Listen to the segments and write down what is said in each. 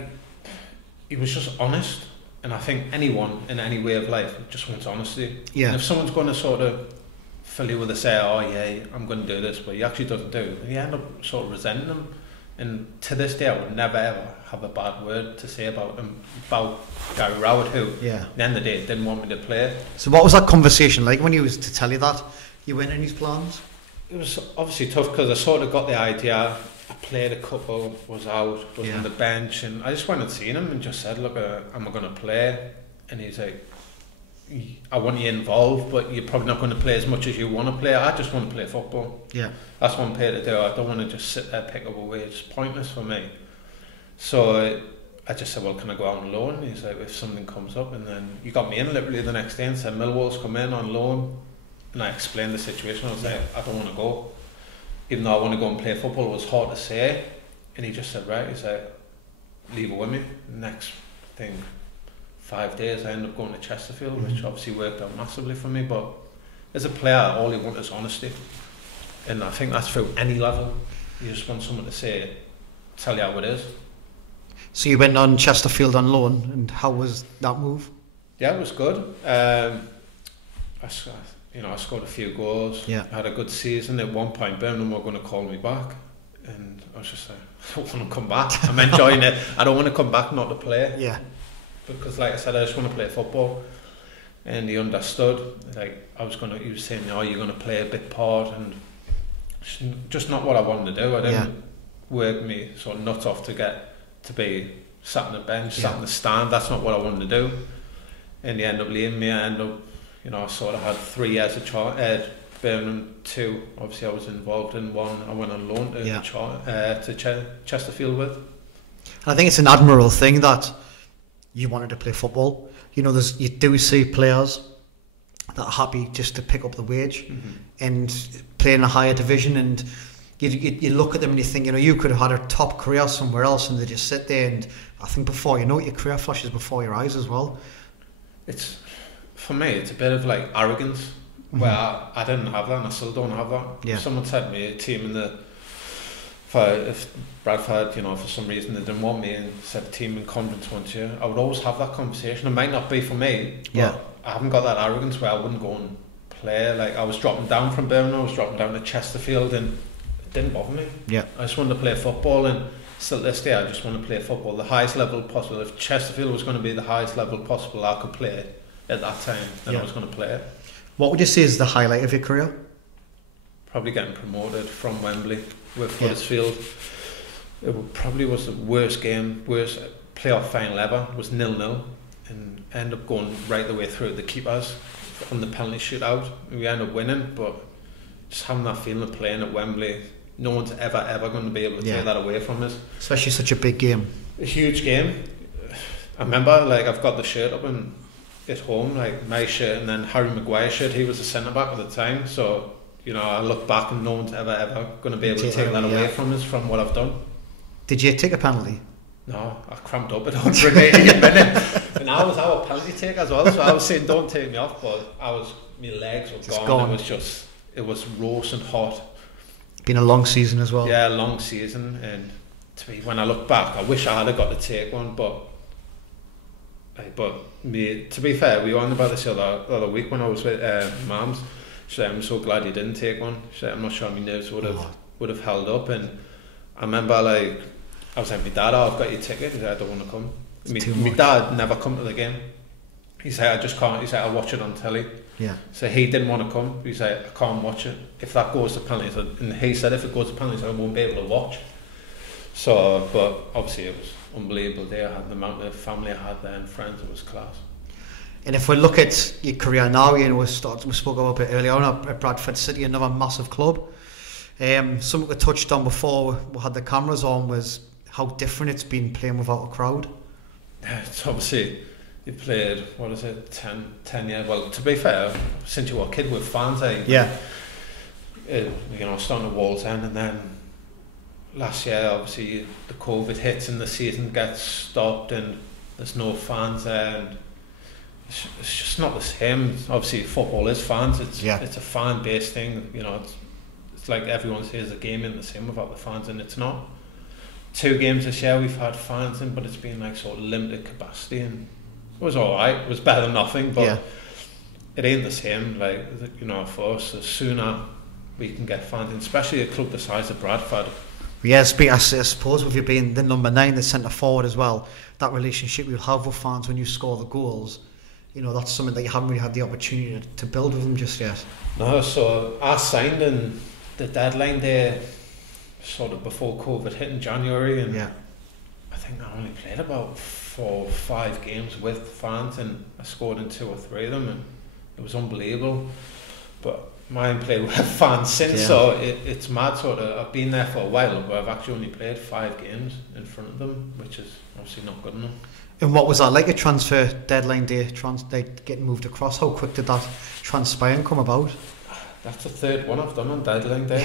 like, he was just honest, and I think anyone in any way of life just wants honesty. Yeah. And if someone's going to sort of fill you with a say, oh yeah, I'm going to do this, but he actually doesn't do it, you end up sort of resenting him. And to this day, I would never ever have a bad word to say about him, about Gary Rowett, who at the end of the day didn't want me to play. So what was that conversation like when he was to tell you that you went in his plans? It was obviously tough because I sort of got the idea. I played a couple, was out, was on the bench, and I just went and seen him and just said, look, am I going to play? And he's like, I want you involved, but you're probably not going to play as much as you want to play. I just want to play football. Yeah. That's what I'm paid to do. I don't want to just sit there, pick up a wage. It's pointless for me. So I just said, well, can I go out on loan? He's like, if something comes up. And then he got me in literally the next day and said, Millwall's come in on loan. And I explained the situation. I was like, I don't want to go. Even though I want to go and play football, it was hard to say. And he just said, right, he's like, leave it with me. Next thing, 5 days, I ended up going to Chesterfield, which obviously worked out massively for me. But as a player, all you want is honesty. And I think that's through any level. You just want someone to say, tell you how it is. So you went on Chesterfield on loan, and how was that move? Yeah, it was good. I scored a few goals. Yeah. I had a good season. At one point, Birmingham were going to call me back, and I was just like, I don't want to come back. I'm enjoying it. I don't want to come back not to play. Yeah. Because, like I said, I just want to play football. And he understood. Like he was saying, "Oh, you're going to play a big part," and just not what I wanted to do. I didn't work me sort of nuts off to get to be sat on the bench, sat in the stand. That's not what I wanted to do. And he ended up leaving me. I ended up, I sort of had 3 years at Birmingham, 2. Obviously, I was involved in 1. I went on loan to Chesterfield with. And I think it's an admirable thing that you wanted to play football. You do see players that are happy just to pick up the wage and play in a higher division, and you look at them and you think, you could have had a top career somewhere else, and they just sit there, and I think before you know it, your career flashes before your eyes as well. For me, it's a bit of like arrogance, where I didn't have that, and I still don't have that. Yeah. If someone said to me, a team if Bradford, for some reason they didn't want me, and said a team in conference wants you, I would always have that conversation. It might not be for me, but I haven't got that arrogance where I wouldn't go and play. Like, I was dropping down from Birmingham, I was dropping down to Chesterfield, and it didn't bother me. Yeah. I just wanted to play football, and still to this day I just want to play football the highest level possible. If Chesterfield was going to be the highest level possible I could play at that time, then I was going to play it. What would you say is the highlight of your career? Probably getting promoted from Wembley with Huddersfield. It probably was the worst playoff final ever. It was 0-0, and ended up going right the way through the keepers on the penalty shootout. We ended up winning, but just having that feeling of playing at Wembley, no one's ever going to be able to take that away from us. Especially such a big game. A huge game. I remember, I've got the shirt up at home, my shirt, and then Harry Maguire's shirt. He was the centre back at the time, so I look back and no one's ever going to be able to take that away from us, from what I've done. Did you take a penalty? No, I cramped up at 180 a minute, and I was our penalty taker as well. So I was saying, "Don't take me off," but my legs were gone. It was roasting hot. Been a long season as well. Yeah, long season, and when I look back, I wish I had got to take one, but to be fair, we were on about this the other week when I was with Mams. She said, "I'm so glad you didn't take one." She said, "I'm not sure my nerves would have held up." And I remember, I was like, "My dad, I've got your ticket." He said, "I don't want to come." My dad never come to the game. He said, "I just can't." He said, "I'll watch it on telly." Yeah. So he didn't want to come. He said, "I can't watch it. If that goes to penalties," and he said, "If it goes to penalties, I won't be able to watch." So, but obviously it was unbelievable day. I had the amount of family I had there and friends. It was class. And if we look at your career now, we spoke about it earlier on at Bradford City, another massive club. Something we touched on before we had the cameras on was how different it's been playing without a crowd. It's obviously, you played, 10 years, well, to be fair, since you were a kid with fans, starting at Wallsend, and then last year, obviously, the COVID hits and the season gets stopped and there's no fans there, and it's just not the same. Obviously, football is fans. It's a fan-based thing. It's like everyone says the game isn't the same without the fans, and it's not. 2 games this year we've had fans in, but it's been like sort of limited capacity, and it was alright. It was better than nothing, but it ain't the same. Like, you know, for us, the sooner we can get fans in, especially a club the size of Bradford. Yes, I suppose with you being the number 9, the centre forward as well, that relationship you'll have with fans when you score the goals, you know, that's something that you haven't really had the opportunity to build with them just yet. No, so I signed in the deadline day sort of before COVID hit in January, and I think I only played about 4 or 5 games with fans, and I scored in 2 or 3 of them, and it was unbelievable. But mine played with fans since, so it's mad sort of. I've been there for a while, but I've actually only played 5 games in front of them, which is obviously not good enough. And what was that like, a transfer deadline day, getting moved across? How quick did that transpire and come about? That's the 3rd one I've done on deadline day.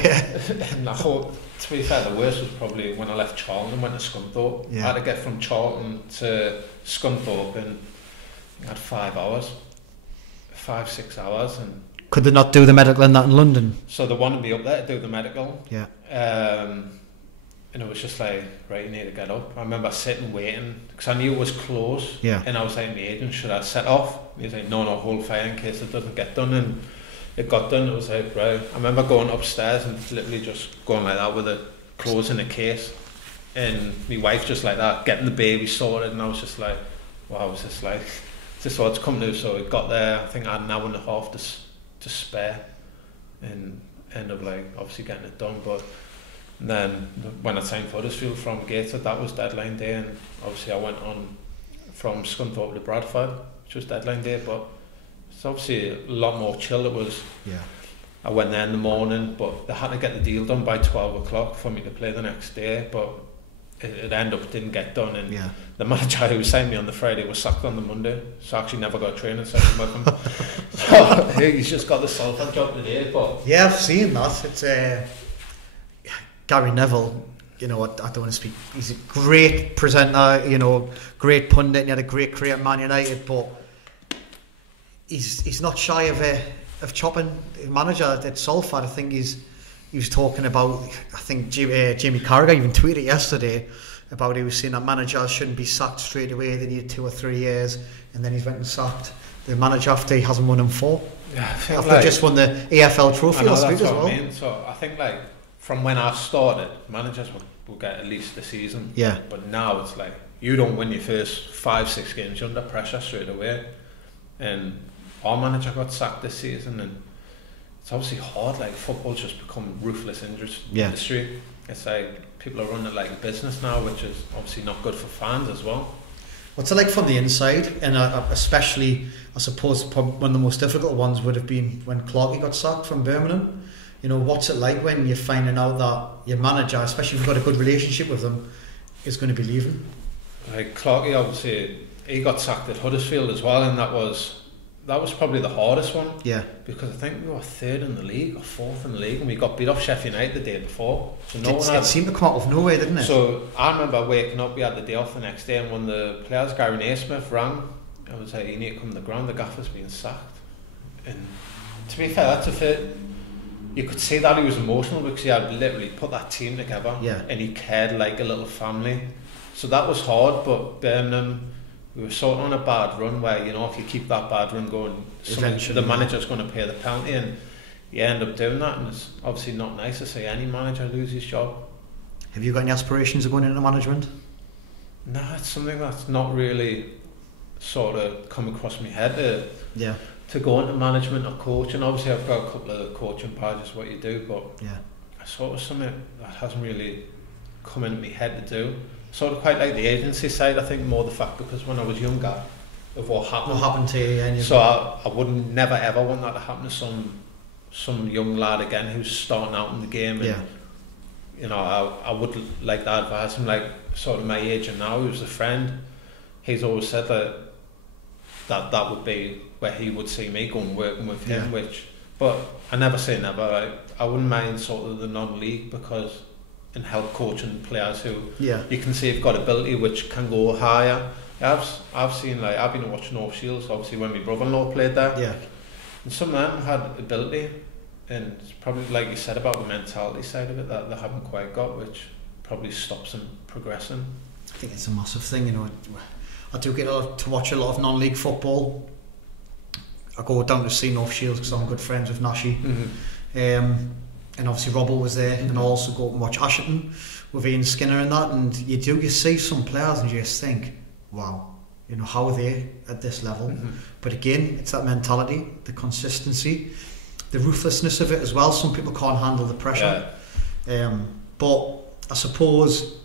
And I thought, to be fair, the worst was probably when I left Charlton and went to Scunthorpe. I had to get from Charlton to Scunthorpe in, I had 5 hours, 5-6 hours, and could they not do the medical in that in London? So they wanted me up there to do the medical. And it was just like, right, you need to get up. I remember sitting waiting because I knew it was close. And I was saying to the agent, should I set off? And he's like, no, hold fire in case it doesn't get done. And it got done. It was like, right. I remember going upstairs and literally just going like that with the clothes in a case. And my wife just like that, getting the baby sorted. And I was just like, wow, is this what it's come to? So it got there. I think I had an hour and a half to spare, and end up like obviously getting it done. But then when I signed for Huddersfield from Gateshead, that was deadline day, and obviously I went on from Scunthorpe to Bradford, which was deadline day. But it's obviously a lot more chill. It was. I went there in the morning, but they had to get the deal done by 12 o'clock for me to play the next day. But it ended up didn't get done, and the manager who signed me on the Friday was sacked on the Monday, so I actually never got a training session with him. So he's just got the Salford job today. But I've seen that. It's Gary Neville, you know, I don't want to speak, he's a great presenter, you know, great pundit, and he had a great career at Man United, but he's not shy of chopping the manager at Salford. I think he was talking about, I think Jamie Carragher even tweeted yesterday about, he was saying that managers shouldn't be sacked straight away, they need 2 or 3 years, and then he's went and sacked the manager after he hasn't won in 4. After like, just won the AFL trophy last week as well. I mean. So I think like from when I started, managers will get at least the season. But now it's like, you don't win your first 5-6 games, you're under pressure straight away. And our manager got sacked this season, and it's obviously hard. Like, football's just become ruthless industry. It's like people are running it like a business now, which is obviously not good for fans as well. What's it like from the inside? And especially, I suppose, one of the most difficult ones would have been when Clarkey got sacked from Birmingham. You know, what's it like when you're finding out that your manager, especially if you've got a good relationship with them, is going to be leaving? Like, Clarkey, obviously, he got sacked at Huddersfield as well, and that was probably the hardest one. Because I think we were 3rd in the league or 4th in the league, and we got beat off Sheffield United the day before. So it seemed to come out of nowhere, didn't it? So I remember waking up, we had the day off the next day, and one of the players, Gary Naismith, rang. I was like, you need to come to the ground, the gaffer's being sacked. And to be fair, you could see that he was emotional because he had literally put that team together, and he cared like a little family. So that was hard, but Birmingham, we were sort of on a bad run where, you know, if you keep that bad run going, the manager's going to pay the penalty, and you end up doing that, and it's obviously not nice to see any manager lose his job. Have you got any aspirations of going into management? No, it's something that's not really sort of come across my head to go into management or coaching. Obviously I've got a couple of coaching pages, what you do, but it's sort of something that hasn't really come into my head to do. Sort of quite like the agency side, I think, more the fact because when I was younger of what happened to you, so I wouldn't never ever want that to happen to some young lad again who's starting out in the game, and you know, I would like to advise him, like sort of my age and now, who's a friend. He's always said that would be where he would see me going working with him, but I never say never. I wouldn't mind sort of the non-league because and help coaching players who you can see have got ability which can go higher. I've seen, like, I've been watching North Shields obviously when my brother-in-law played there, and some of them had ability, and it's probably like you said about the mentality side of it that they haven't quite got, which probably stops him progressing. I think it's a massive thing, you know. I do get to watch a lot of non-league football. I go down to see North Shields because I'm good friends with Nashi. And obviously Robbo was there, and I also go and watch Ashton with Ian Skinner and that, and you see some players and you just think, wow, you know, how are they at this level? But again, it's that mentality, the consistency, the ruthlessness of it as well. Some people can't handle the pressure, but I suppose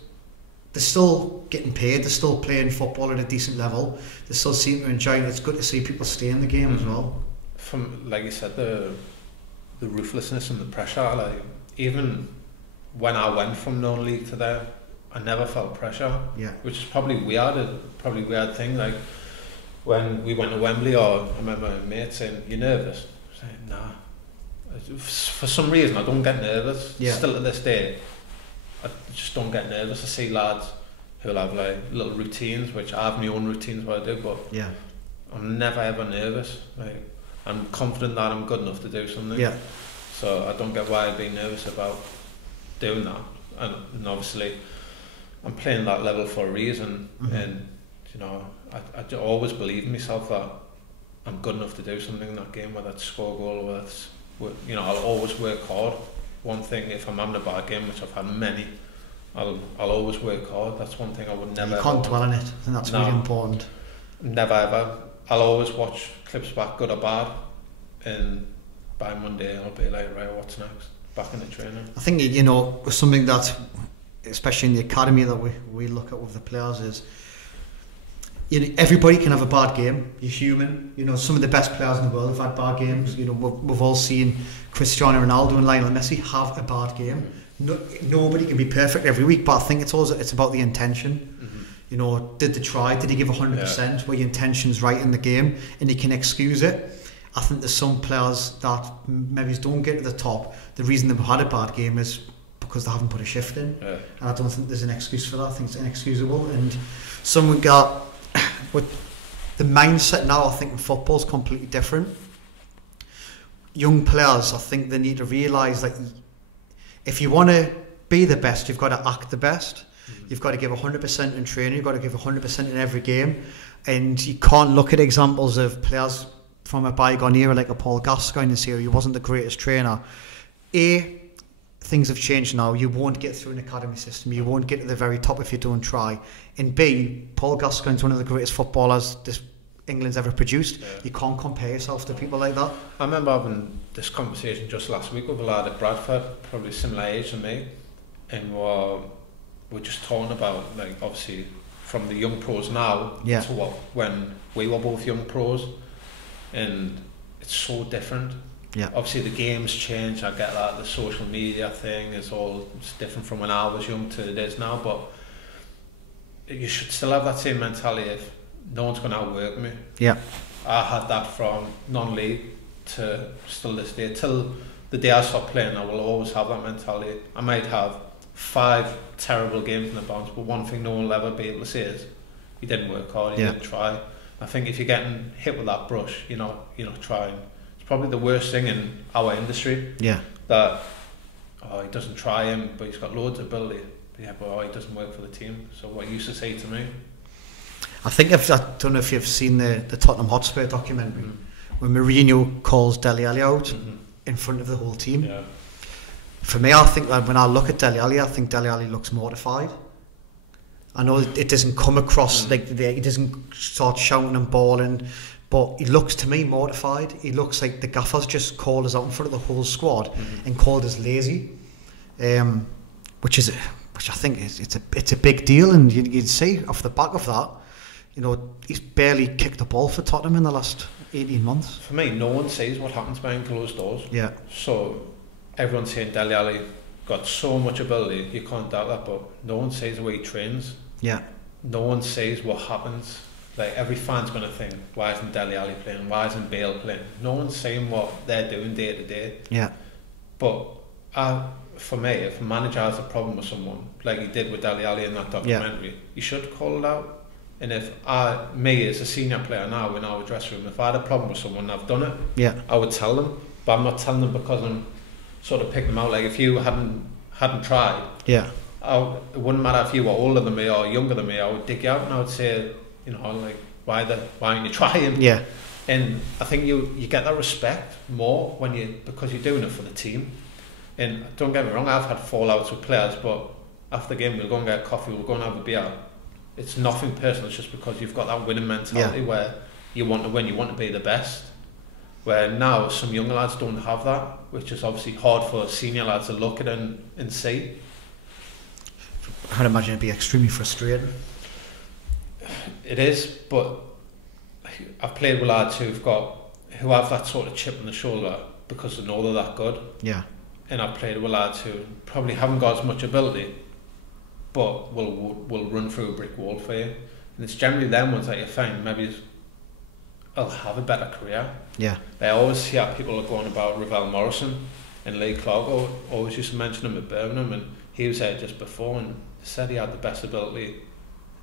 they're still getting paid, they're still playing football at a decent level, they still seem to enjoy it. It's good to see people stay in the game as well. From, like you said, the ruthlessness and the pressure, like even when I went from non-league to there, I never felt pressure, which is probably weird thing. Like when we went to Wembley, or I remember a mate saying, "You're nervous?" I was saying, "Nah." For some reason, I don't get nervous. Still to this day, I just don't get nervous. I see lads who'll have like little routines, which I have my own routines what I do, but I'm never ever nervous. Like I'm confident that I'm good enough to do something. So I don't get why I'd be nervous about doing that. And obviously, I'm playing that level for a reason. And you know, I always believe in myself that I'm good enough to do something in that game, whether it's score a goal, whether it's, you know, I'll always work hard. One thing, if I'm having a bad game, which I've had many, I'll always work hard. That's one thing I would never. You can't dwell on it, and that's really important. Never ever. I'll always watch clips back, good or bad, and by Monday I'll be like, right, what's next? Back in the training. I think, you know, something that, especially in the academy, that we look at with the players is, you know, everybody can have a bad game. You're human. You know, some of the best players in the world have had bad games. You know, we've all seen Cristiano Ronaldo and Lionel Messi have a bad game. Nobody can be perfect every week, but I think it's about the intention. You know, did they try? Did he give 100%? Were your intentions right in the game? And you can excuse it. I think there's some players that maybe don't get to the top. The reason they've had a bad game is because they haven't put a shift in. And I don't think there's an excuse for that. I think it's inexcusable. And someone got with the mindset now, I think in football is completely different. Young players, I think they need to realise that if you want to be the best, you've got to act the best. You've got to give 100% in training, you've got to give 100% in every game, and you can't look at examples of players from a bygone era like a Paul Gascoigne and say he wasn't the greatest trainer. A, things have changed now. You won't get through an academy system, you won't get to the very top if you don't try. And B, Paul Gascoigne's one of the greatest footballers England's ever produced. You can't compare yourself to people like that. I remember having this conversation just last week with a lad at Bradford, probably similar age to me, and we're just talking about, like, obviously from the young pros now to when we were both young pros, and it's so different. Obviously the game's changed, I get that, the social media thing it's different from when I was young to it is now, but you should still have that same mentality. If no one's going to outwork me, I had that from non-league to still this day, till the day I stop playing. I will always have that mentality. I might have 5 terrible games in the bounce, but one thing no one will ever be able to say is you didn't work hard, you didn't try. I think if you're getting hit with that brush, you're not trying. It's probably the worst thing in our industry. That he doesn't try him, but he's got loads of ability. But he doesn't work for the team. So what you used to say to me? I think I don't know if you've seen the Tottenham Hotspur documentary when Mourinho calls Dele Alli out in front of the whole team. For me, I think that when I look at Dele Alli, I think Dele Alli looks mortified. I know it doesn't come across like he doesn't start shouting and bawling, but he looks to me mortified. He looks like the gaffers just called us out in front of the whole squad and called us lazy, which I think it's a big deal. And you'd see off the back of that, you know, he's barely kicked a ball for Tottenham in the last 18 months. For me, no one sees what happens behind closed doors. So everyone's saying Dele Alli got so much ability, you can't doubt that, but no one sees the way he trains. No one sees what happens. Like, every fan's going to think, why isn't Dele Alli playing? Why isn't Bale playing? No one's saying what they're doing day to day. But for me, if a manager has a problem with someone, like he did with Dele Alli in that documentary, you should call it out. And if me as a senior player now in our dressing room, if I had a problem with someone and I've done it, I would tell them. But I'm not telling them because I'm sort of picking them out. Like, if you hadn't tried, it wouldn't matter if you were older than me or younger than me, I would dig you out and I would say, you know, like, why aren't you trying? Yeah. And I think you get that respect more because you're doing it for the team. And don't get me wrong, I've had fallouts with players, but after the game we'll go and get a coffee, we'll go and have a beer. It's nothing personal, it's just because you've got that winning mentality where you want to win, you want to be the best. Where now some younger lads don't have that, which is obviously hard for senior lads to look at and see. I'd imagine it'd be extremely frustrating. It is, but I've played with lads who have that sort of chip on the shoulder because they know they're that good. Yeah. And I've played with lads who probably haven't got as much ability, but will run through a brick wall for you. And it's generally them ones that you find maybe will have a better career. Yeah. I always hear people are going about Ravel Morrison and Lee Clark. Always used to mention him at Birmingham, and he was there just before and said he had the best ability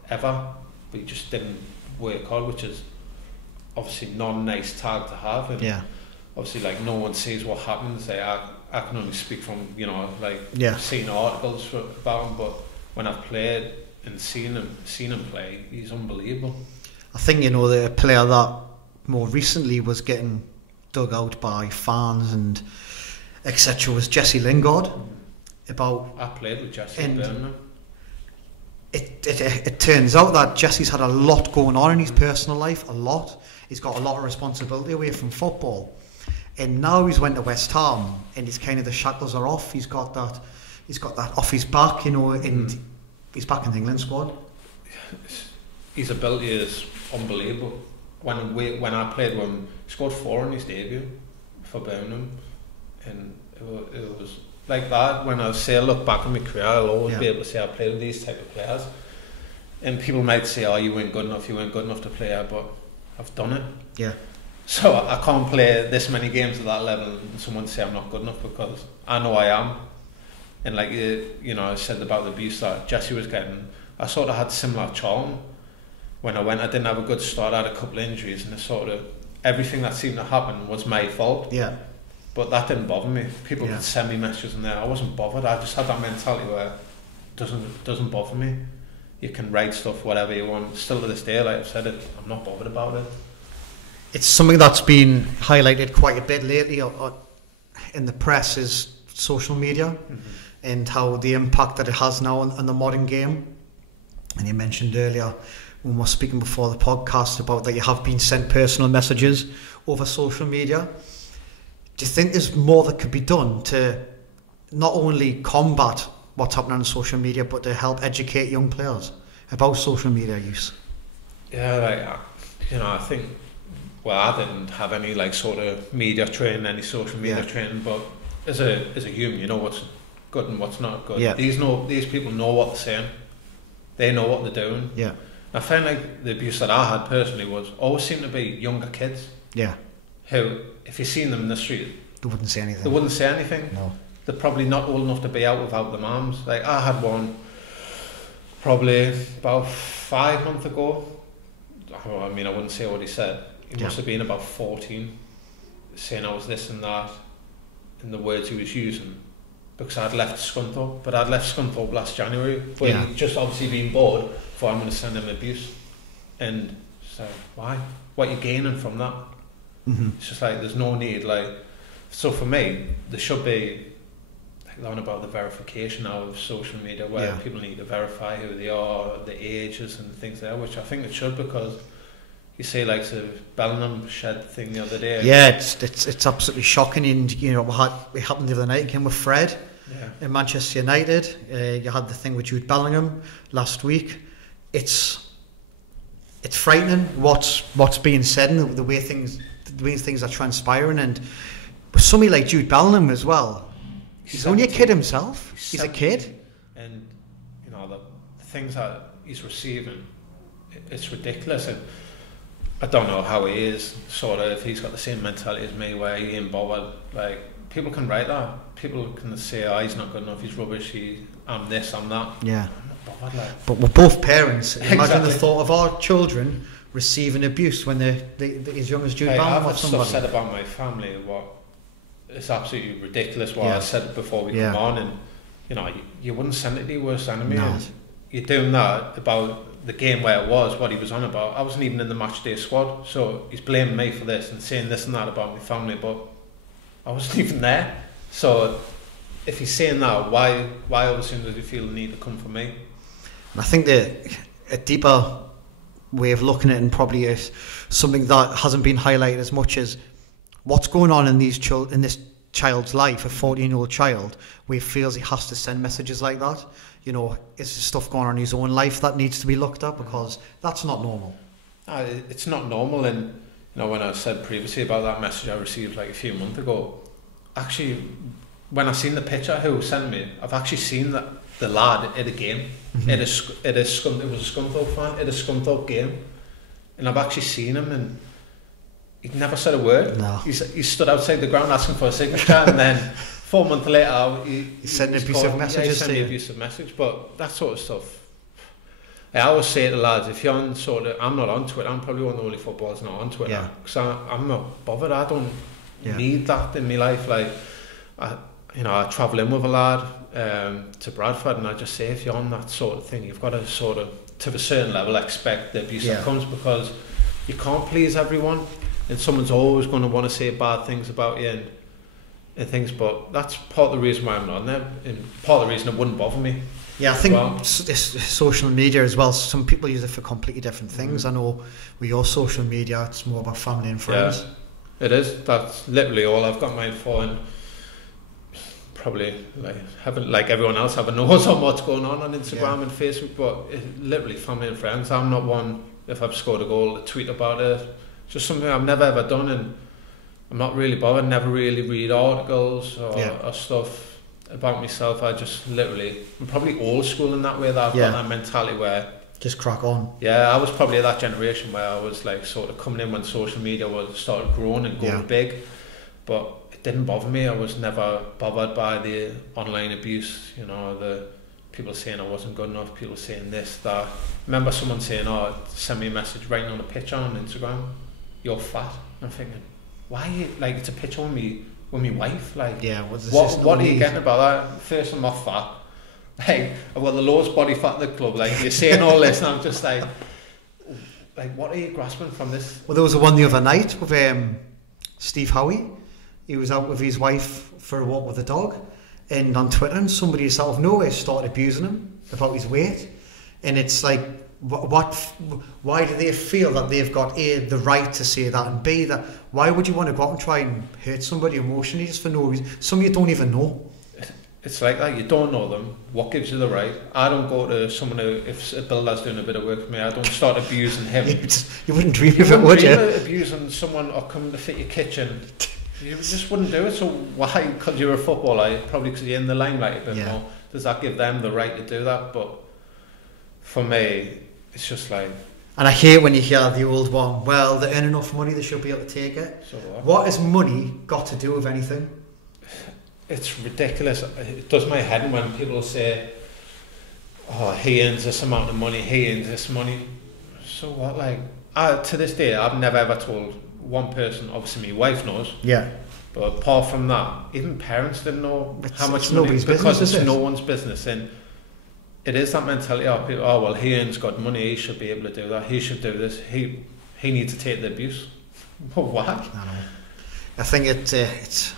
ever, but he just didn't work hard, which is obviously not a nice tag to have. And obviously, like, no one sees what happens. I can only speak from, you know, like, seeing articles about him, but when I've played and seen him play, he's unbelievable. I think, you know, the player that more recently was getting dug out by fans and etc. was Jesse Lingard. I played with Jesse in Birmingham. It turns out that Jesse's had a lot going on in his personal life, a lot. He's got a lot of responsibility away from football. And now he's went to West Ham and he's kind of, the shackles are off. He's got that off his back, you know, and he's back in the England squad. His ability is unbelievable. When I played with him, he scored 4 in his debut for Birmingham, and it was like that. When I look back on my career, I'll always be able to say I played with these type of players. And people might say, "Oh, you weren't good enough to play here," but I've done it. Yeah. So I can't play this many games at that level and someone say I'm not good enough, because I know I am. And like you know, I said about the abuse that Jesse was getting, I sort of had similar charm. When I didn't have a good start, I had a couple of injuries, and everything that seemed to happen was my fault. Yeah. But that didn't bother me. People could send me messages in there. I wasn't bothered. I just had that mentality where it doesn't bother me. You can write stuff, whatever you want. Still to this day, like I've said it, I'm not bothered about it. It's something that's been highlighted quite a bit lately in the press, is social media and how the impact that it has now on the modern game. And you mentioned earlier, when we were speaking before the podcast, about that you have been sent personal messages over social media. Do you think there's more that could be done to not only combat what's happening on social media, but to help educate young players about social media use? Yeah, like, you know, I think, well, I didn't have any like sort of media training, any social media training, but as a human, you know what's good and what's not good. These people know what they're saying. They know what they're doing. Yeah. I found like the abuse that I had personally always seemed to be younger kids. Yeah. Who, if you seen them in the street, they wouldn't say anything. No. They're probably not old enough to be out without their mums. Like, I had one probably about 5 months ago. I mean, I wouldn't say what he said. He must have been about 14, saying I was this and that, in the words he was using, because I'd left Scunthorpe. But I'd left Scunthorpe last January, but he'd just obviously been bored, for I'm going to send him abuse. And so, why? What are you gaining from that? It's just like, there's no need. Like, so for me, there should be like learn about the verification now of social media, where people need to verify who they are, the ages and things there, which I think it should, because you see like the Bellingham shed thing the other day. Yeah, it's absolutely shocking. And you know, it happened the other night again with Fred in Manchester United. You had the thing with Jude Bellingham last week. It's frightening what's being said and the way things are transpiring. And with somebody like Jude Bellingham as well, he's only a kid himself. He's a kid, and you know the things that he's receiving, it's ridiculous. And I don't know how he is, sort of, if he's got the same mentality as me, where he ain't bothered. Like, people can write that. People can say, "Oh, he's not good enough. He's rubbish. I'm this. I'm that." Yeah. I'm not bothered. Like. But we're both parents. Imagine the thought of our children receiving abuse when they're as young as Jude Bellingham. I've had stuff said about my family. It's absolutely ridiculous. What I said before we come on, and you know, you wouldn't send it to your worst enemy. No. And you're doing that about the game where it was, what he was on about. I wasn't even in the match day squad, so he's blaming me for this and saying this and that about my family, but I wasn't even there. So if he's saying that, why all of a sudden does he feel the need to come for me? I think that a deeper way of looking at it, and probably is something that hasn't been highlighted as much, as what's going on in this child's life, a 14-year-old child, where he feels he has to send messages like that. You know, is there stuff going on in his own life that needs to be looked at, because that's not normal. It's not normal. And you know, when I said previously about that message I received like a few months ago, actually when I seen the picture who sent me, I've actually seen the lad at a game. It was a Scunthorpe fan at a Scunthorpe game, and I've actually seen him, and he never said a word. No. He stood outside the ground asking for a signature, and then 4 months later he sent abusive messages to you. Abusive message. But that sort of stuff, I always say to lads, if you're on I'm not on Twitter, I'm probably one of the only footballers not on Twitter, because I'm not bothered. I don't need that in my life. Like, I travel in with a lad to Bradford, and I just say, if you're on that sort of thing, you've got to sort of, to a certain level, expect the abuse that comes, because you can't please everyone, and someone's always going to want to say bad things about you and things. But that's part of the reason why I'm not on there, and part of the reason it wouldn't bother me. Yeah, I think social media as well, some people use it for completely different things. I know with your social media, it's more about family and friends. Yeah, it is. That's literally all I've got mine for, and probably like everyone else have a nose on what's going on Instagram and Facebook, but literally family and friends. I'm not one, if I've scored a goal, to tweet about it. It's just something I've never ever done, and I'm not really bothered. Never really read articles or stuff about myself. I just I'm probably old school in that way, that I've got that mentality where just crack on. Yeah, I was probably that generation where I was like sort of coming in when social media started growing and going big, but it didn't bother me. I was never bothered by the online abuse, you know, the people saying I wasn't good enough, people saying this, that. I remember someone saying, send me a message writing on a picture on Instagram, you're fat. And I'm thinking, why are you, like, it's a picture with me wife, like, what are you getting about that? First, I'm not fat. Like, well, the lowest body fat in the club, like, you're saying all this, and I'm just like, what are you grasping from this? Well, there was one the other night with Steve Howie. He was out with his wife for a walk with the dog, and on Twitter, and somebody out of nowhere started abusing him about his weight. And it's like, why do they feel that they've got A, the right to say that, and B, that why would you want to go out and try and hurt somebody emotionally just for no reason? Some you don't even know. It's like that, you don't know them. What gives you the right? I don't go to someone who, if a builder's doing a bit of work for me, I don't start abusing him. You wouldn't dream of it, would you? Abusing someone or coming to fit your kitchen. You just wouldn't do it. So why? Because you're a footballer, probably because you're in the limelight a bit more. Does that give them the right to do that? But for me, it's just like... And I hate when you hear the old one, well, they earn enough money, they should be able to take it. So what has money got to do with anything? It's ridiculous. It does my head in when people say, he earns this amount of money, he earns this money. So what? Like, to this day, I've never ever told one person, obviously my wife knows. Yeah. But apart from that, even parents didn't know how much money, nobody's business, because it's no one's business. And it is that mentality of people, well, he earns good money, he should be able to do that, he should do this, he needs to take the abuse. What? I think it's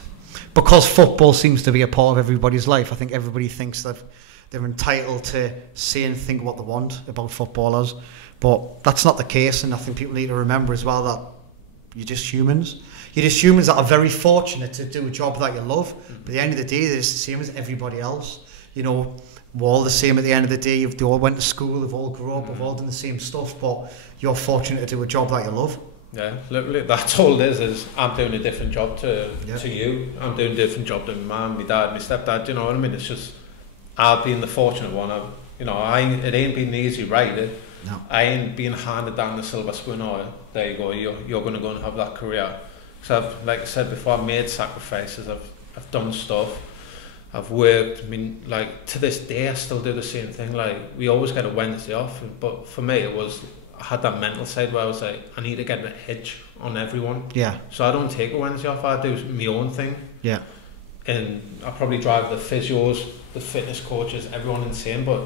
because football seems to be a part of everybody's life. I think everybody thinks that they're entitled to say and think what they want about footballers, but that's not the case. And I think people need to remember as well that you're just humans. You're just humans that are very fortunate to do a job that you love. But at the end of the day, they're the same as everybody else. You know, we're all the same at the end of the day. They all went to school, they've all grew up, we've all done the same stuff, but you're fortunate to do a job that you love. Yeah, literally, that's all it is I'm doing a different job to you. I'm doing a different job to my mum, my dad, my stepdad, you know what I mean? It's just, I've been the fortunate one. It ain't been the easy ride. No. I ain't being handed down the silver spoon, there you go, you're going to go and have that career. So I've, like I said before, I've made sacrifices, I've done stuff, I've worked. I mean, like, to this day I still do the same thing. Like, we always get a Wednesday off, but for me I had that mental side where I was like, I need to get an edge on everyone. Yeah. So I don't take a Wednesday off, I do my own thing. Yeah. and I probably drive the physios, the fitness coaches, everyone insane, but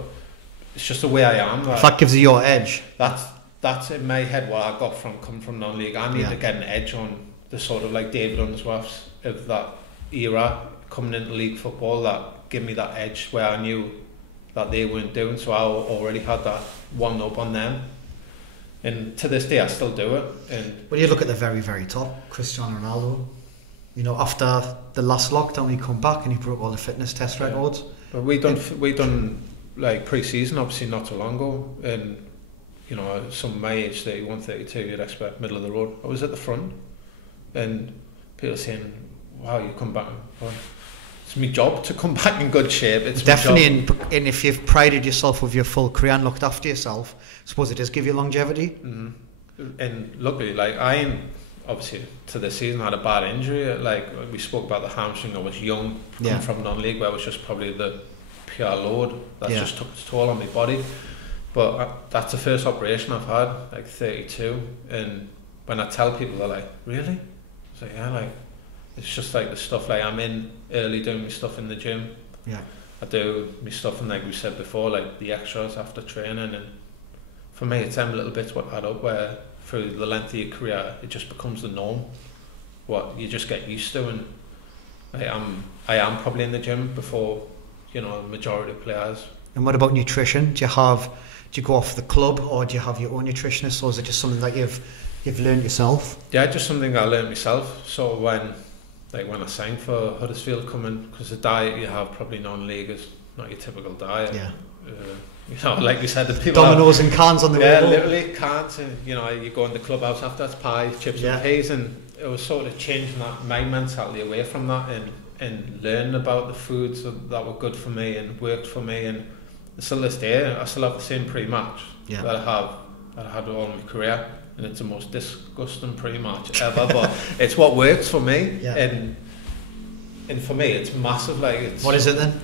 it's just the way I am. Like, that gives you your edge. That's in my head what I got from coming from non-league. I need to get an edge on the sort of like David Unsworths of that era coming into league football that give me that edge where I knew that they weren't doing, so I already had that one up on them, and to this day I still do it. And when you look at the very, very top, Cristiano Ronaldo, you know, after the last lockdown he come back and he broke all the fitness test records. But we done like pre-season obviously not too long ago, and you know, some of my age, 31, 32, you'd expect middle of the road. I was at the front, and people saying, wow, you come back. Well, it's my job to come back in good shape. It's definitely, and if you've prided yourself with your full career and looked after yourself, I suppose it does give you longevity. Mm-hmm. And luckily, like, I ain't, obviously, to this season, I had a bad injury. Like, we spoke about the hamstring. I was young, coming from non-league, where it was just probably the pure load that just took its toll on my body. But that's the first operation I've had, like 32, and when I tell people, they're like, really? So yeah, like, it's just like the stuff, like I'm in early doing my stuff in the gym. Yeah. I do my stuff, and like we said before, like the extras after training, and for me it's them little bits what add up, where through the length of your career it just becomes the norm, what you just get used to. And I am probably in the gym before, you know, the majority of players. And what about nutrition? Do you go off the club, or do you have your own nutritionist, or is it just something that you've learned yourself? Yeah, just something I learned myself. So when I signed for Huddersfield, coming, because the diet you have probably non-league is not your typical diet. Yeah. You know, like you said, the people Dominoes and cans on the way. Yeah, literally cans, and you know, you go in the clubhouse after that's pie, chips and peas, and it was sort of changing my mentality away from that, and learning about the foods that were good for me and worked for me. And still this day, I still have the same pre-match that I had all my career, and it's the most disgusting pre-match ever, but it's what works for me. Yeah. And for me, it's massive. Like, what is it then?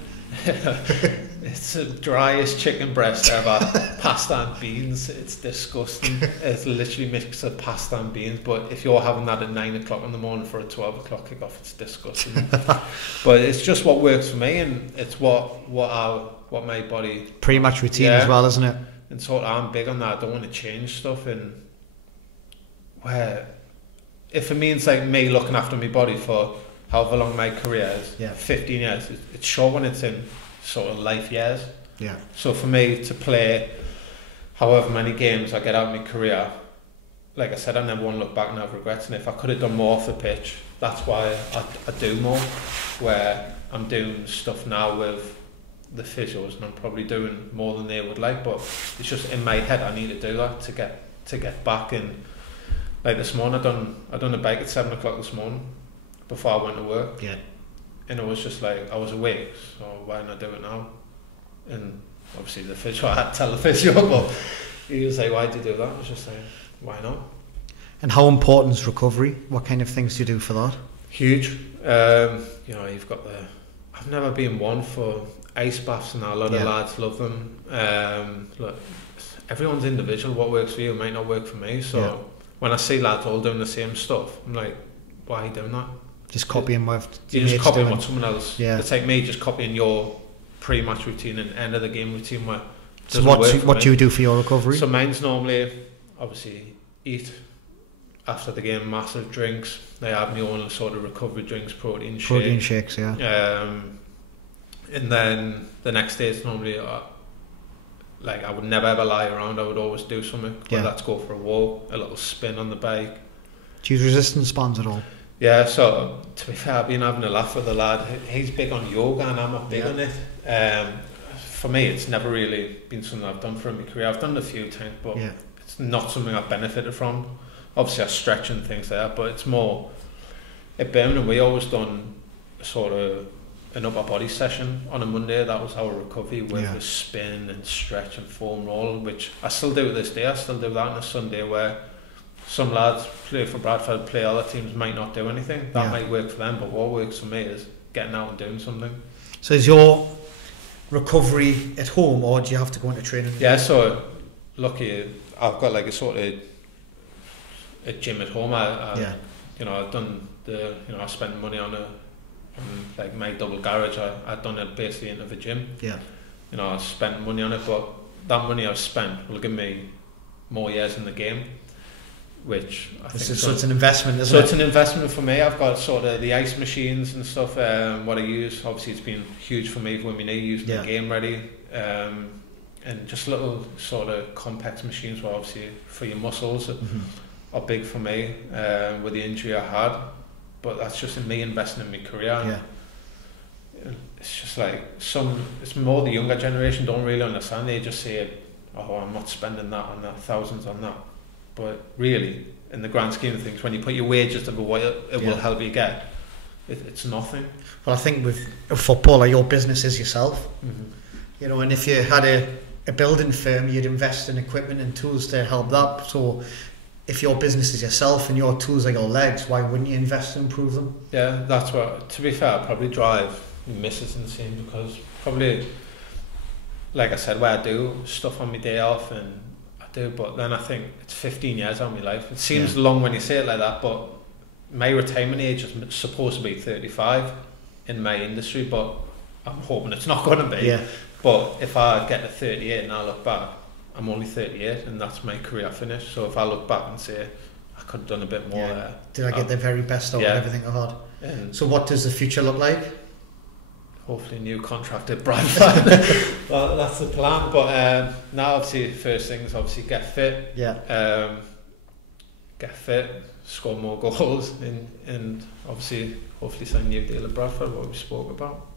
It's the driest chicken breast ever. Pasta and beans. It's disgusting. It's literally mixed of pasta and beans. But if you're having that at 9 o'clock in the morning for a 12 o'clock kickoff, it's disgusting. But it's just what works for me, and it's what my body. Pre-match routine as well, isn't it? And so I'm big on that. I don't want to change stuff, and where if it means like me looking after my body for however long my career is, 15 years, it's short when it's in sort of life years. Yeah. So for me to play however many games I get out of my career, like I said, I never want to look back and have regrets. And if I could have done more off the pitch, that's why I do more. Where I'm doing stuff now with the physios, and I'm probably doing more than they would like. But it's just in my head, I need to do that to get back. And like this morning, I done a bike at 7 o'clock this morning before I went to work. Yeah. And it was just like, I was awake, so why not do it now? And obviously the physio, I had to tell the physio, but he was like, why'd you do that? I was just like, why not? And how important is recovery? What kind of things do you do for that? Huge. You know, you've got I've never been one for ice baths, and a lot of lads love them. Look, everyone's individual. What works for you might not work for me. So when I see lads all doing the same stuff, I'm like, why are you doing that? Just copying what you're just copying what someone else. Yeah. It's like me just copying your pre-match routine and end of the game routine. Where so what do you do for your recovery? So mine's normally obviously eat after the game, massive drinks. I have my own sort of recovery drinks, protein shakes, yeah. And then the next day it's normally like I would never ever lie around. I would always do something. Whether that's go for a walk, a little spin on the bike. Do you use resistance bands at all? Yeah, so to be fair, I've been having a laugh with the lad. He's big on yoga and I'm not big on it. For me, it's never really been something I've done for my career. I've done it a few times, but it's not something I've benefited from. Obviously, I stretch and things like that, but it's more... At Birmingham, we always done sort of an upper body session on a Monday. That was our recovery with the spin and stretch and foam roll, which I still do to this day. I still do that on a Sunday where some lads play for Bradford, play other teams, might not do anything. That might work for them, but what works for me is getting out and doing something. So is your recovery at home, or do you have to go into training? Yeah, so lucky I've got like a sort of a gym at home. You know, I've done I spent money on like my double garage, I'd done it basically into the gym. Yeah. You know, I spent money on it, but that money I've spent will give me more years in the game, which I think so it's an investment, isn't it? So it's an investment for me. I've got sort of the ice machines and stuff, what I use. Obviously it's been huge for me when my knee used the game ready. And just little sort of complex machines where obviously for your muscles are big for me with the injury I had, but that's just in me investing in my career. It's just like it's more the younger generation don't really understand. They just say, oh, I'm not spending that on that, thousands on that, but really in the grand scheme of things, when you put your wages to what it will help you get, it's nothing. Well, I think with a footballer, your business is yourself. You know, and if you had a building firm, you'd invest in equipment and tools to help that. So if your business is yourself and your tools are your legs, why wouldn't you invest and improve them? Yeah, that's what, to be fair, I'd probably drive the missus insane, because probably, like I said, where I do stuff on my day off, and I do, but then I think it's 15 years out of my life. It seems long when you say it like that, but my retirement age is supposed to be 35 in my industry, but I'm hoping it's not going to be. But if I get to 38 and I look back, I'm only 38 and that's my career finished. So if I look back and say, I could have done a bit more there. Did I get the very best out of everything I've had? And so what does the future look like? Hopefully a new contract at Bradford. Well, that's the plan. But now obviously first things, obviously get fit. Get fit, score more goals, and obviously hopefully sign a new deal at Bradford, what we spoke about.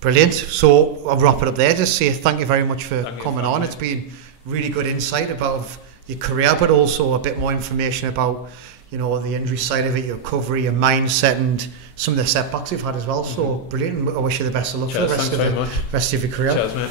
Brilliant. So I'll wrap it up there. Just say thank you very much for coming on. It's been really good insight about your career, but also a bit more information about, you know, the injury side of it, your recovery, your mindset, and some of the setbacks you've had as well. So brilliant. I wish you the best of luck for the rest of your career. Cheers, mate.